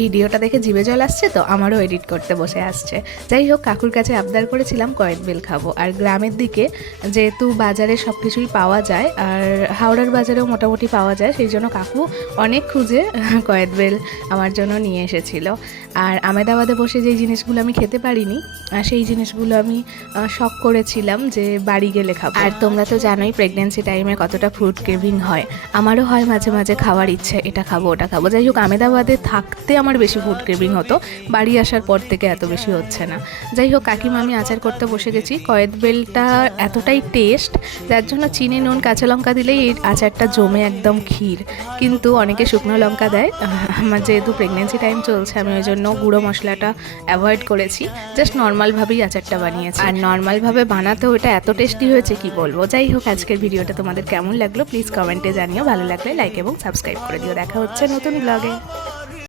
ভিডিওটা দেখে জিভে জল আসছে তো আমারও এডিট করতে বসে আসছে। যাই হোক, কাকুর কাছে আবদার করেছিলাম কয়েদ বেল খাবো। আর গ্রামের দিকে যেহেতু বাজারে সব কিছুই পাওয়া যায়, আর হাওড়ার বাজারেও মোটামুটি পাওয়া যায়, সেই জন্য কাকু অনেক খুঁজে কয়েদ বেল আমার জন্য নিয়ে এসেছিল। আর আমেদাবাদে বসে যেই জিনিসগুলো আমি খেতে পারিনি, সেই জিনিসগুলো আমি শখ করেছিলাম যে বাড়ি গেলে খাবো। আর তোমরা তো জানোই প্রেগনেন্সি টাইমে কতটা ফ্রুট ক্রেভিং হয়, আমারও হয় মাঝে মাঝে খাওয়ার ইচ্ছে, এটা খাবো ওটা খাবো। যাই হোক, আমেদাবাদে থাকতে আমার বেশি ফুড ক্রেভিং হতো, বাড়ি আসার পর থেকে এত বেশি হচ্ছে না। যাই হোক, কাকিমা আমি আচার করতে বসে গেছি। কয়েদ বেলটা এতটাই টেস্ট, যার জন্য চিনি, নুন, কাঁচা লঙ্কা দিলেই এই আচারটা জমে একদম ক্ষীর। কিন্তু অনেকে শুকনো লঙ্কা দেয়, আমার যেহেতু প্রেগনেন্সি টাইম চলছে আমি ওই জন্য গুঁড়ো মশলাটা অ্যাভয়েড করেছি, জাস্ট নর্মালভাবেই আচারটা বানিয়েছি। আর নর্মালভাবে বানাতেও এটা এত টেস্টি হয়েছে কি বলবো। যাই হোক, আজকের ভিডিওটা তোমাদের কেমন লাগলো প্লিজ কমেন্টে জানিও, ভালো লাগলে লাইক এবং সাবস্ক্রাইব করে দিও। দেখা হচ্ছে নতুন ব্লগে।